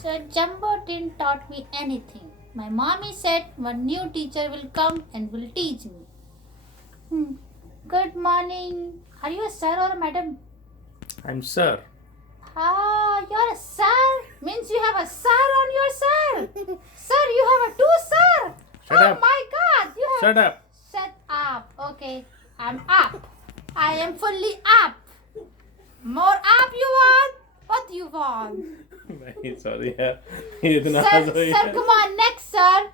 So Jumbo didn't taught me anything. My mommy said one new teacher will come and will teach me. Good morning. Are you a sir or a madam? I'm sir. Ah, you're a sir. Means you have a sir on your sir. Sir, you have a two sir. Shut up. My God, you have. Shut up. Shut up. Okay, I'm up. I am fully up. More up you want? What do you want? Sorry. Sir, Sir, come on, next, sir.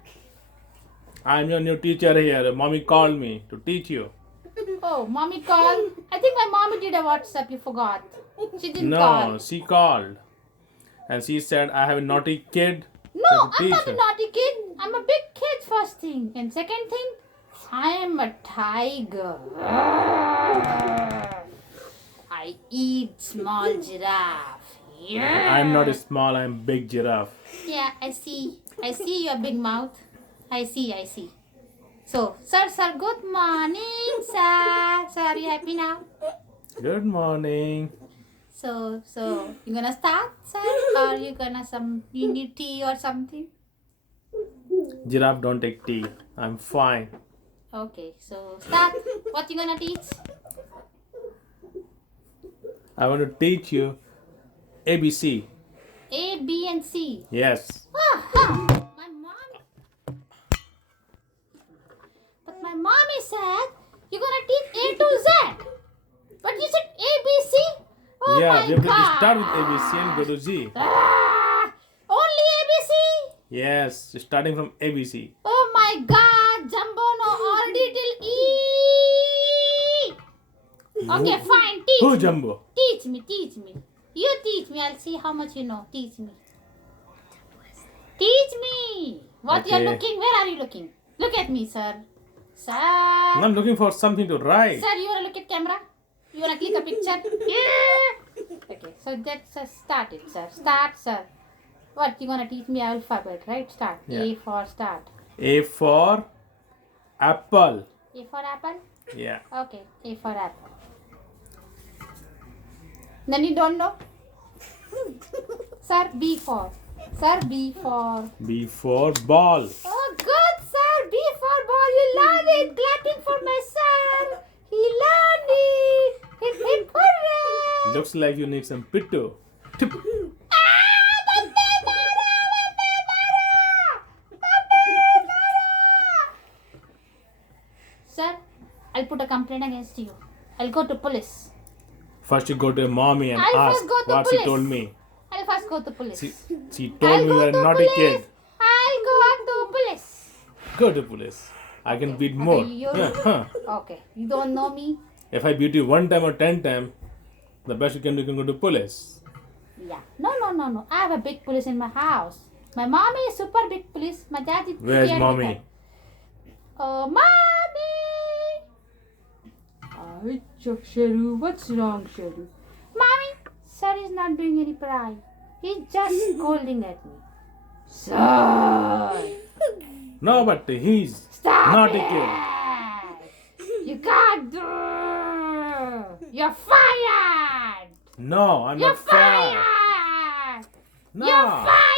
I'm your new teacher here. Mommy called me to teach you. Oh, mommy called. I think my mommy did a WhatsApp. You forgot. She didn't call. No, she called. And she said, I have a naughty kid. No, to I'm teach not a her." naughty kid. I'm a big kid, first thing. And second thing, I am a tiger. I eat small giraffe. Yeah. I'm not a small, I'm big giraffe. Yeah, I see. I see your big mouth. I see. So, sir, good morning, sir. Sir, are you happy now? Good morning. So, you gonna start, sir? Or you need tea or something? Giraffe don't take tea. I'm fine. Okay, so start. What you gonna teach? I want to teach you ABC. A, B, and C. Yes. My mommy said you're gonna teach A to Z. But you said A, B, C? Oh Yeah, my we have to God. start with ABC and go to Z. Only A, B, C? Yes, starting from ABC. Oh my God, Jumbo no already till E. Okay, fine, teach Who me. Jumbo? Teach me. You teach me, I'll see how much you know. Teach me. What Okay. you're looking, where are you looking? Look at me, sir. Sir. I'm looking for something to write. Sir, you wanna look at camera? You wanna click a picture? Yeah. Okay, so let's start it, sir. Start, sir. What, you gonna teach me alphabet, right? Start. Yeah. A for start. A for apple. A for apple? Yeah. Okay, A for apple. Then you don't know? Sir, B for. Sir, B for. B for ball. Oh, good, sir. B for ball. You learned it. Clapping for my son. He learned it. Hip, hooray. Looks like you need some pittu. Tip. Sir, I'll put a complaint against you. I'll go to police. First you go to your mommy and I'll ask first go to what police. she told me. I'll first go to police. She told me you are a naughty kid. I'll go to police. Go to police. I can beat more. Okay, you don't know me? If I beat you 1 time or 10 times, the best you can do, you can go to police. Yeah. No. I have a big police in my house. My mommy is super big police. My dad is Where's scared mommy? with her. Oh, mommy! Hi, sheru. What's wrong, sheru? Mommy, sir is not doing any pry. He's just scolding at me. Sir! No, but he's Stop naughty it! kid. You can't do! You're fired! No, I'm You're not fired. fired! No. You're fired!